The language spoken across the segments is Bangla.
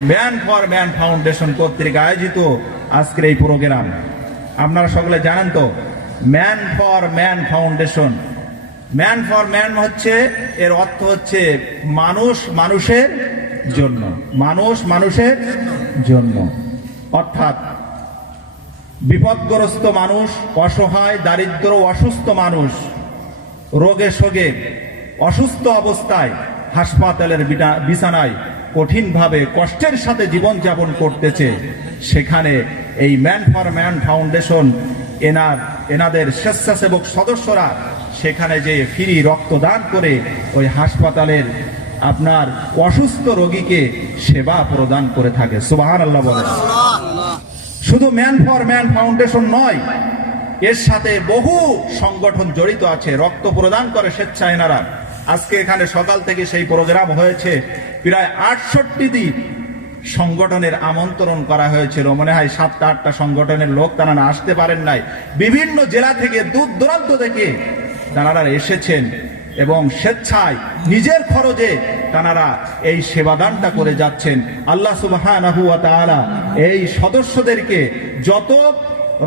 ম্যান ফর ম্যান ফাউন্ডেশন কর্তৃক আয়োজিত আজকের এই প্রোগ্রাম। আপনারা সকলে জানেন তো, man for man foundation, man for man হচ্ছে, এর অর্থ হচ্ছে মানুষ মানুষের জন্য, মানুষ মানুষের জন্য। অর্থাৎ বিপদগ্রস্ত মানুষ, অসহায়, দারিদ্র, অসুস্থ মানুষ, রোগে শোগে অসুস্থ অবস্থায় হাসপাতালের বিছানায় কঠিনভাবে কষ্টের সাথে জীবনযাপন করতেছে, সেখানে এই ম্যান ফর ম্যান ফাউন্ডেশন এনাদের স্বেচ্ছাসেবক সদস্যরা সেখানে যে ফ্রি রক্তদান করে ওই হাসপাতালের আপনার অসুস্থ রোগীকে সেবা প্রদান করে থাকে। সুবহানাল্লাহ বলেন। শুধু ম্যান ফর ম্যান ফাউন্ডেশন নয়, এর সাথে বহু সংগঠন জড়িত আছে, রক্ত প্রদান করে স্বেচ্ছায় এনারা। আজকে এখানে সকাল থেকে সেই প্রোগ্রাম হয়েছে, প্রায় 68টি সংগঠনের আমন্ত্রণ করা হয়েছিল। মনে হয় 7-8টা সংগঠনের লোক তারা আসতে পারেন নাই। বিভিন্ন জেলা থেকে, দূর দূরান্ত থেকে তারা এসেছেন এবং স্বেচ্ছায় নিজের খরচে তারা এই সেবাদানটা করে যাচ্ছেন। আল্লাহ সুবহানাহু ওয়া তাআলা এই সদস্যদেরকে, যত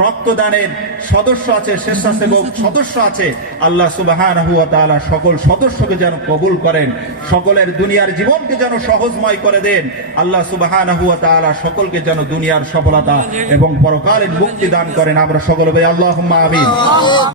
রক্তদানের সদস্য আছে, স্বেচ্ছাসেবক সদস্য আছে, আল্লাহ সুবহানাহু ওয়া তাআলা সকল সদস্যকে যেন কবুল করেন, সকলের দুনিয়ার জীবনকে যেন সহজময় করে দেন। আল্লাহ সুবহানাহু ওয়া তাআলা সকলকে যেন দুনিয়ার সফলতা এবং পরকালীন মুক্তি দান করেন। আমরা সকলে বলি আল্লাহুম্মা আমিন।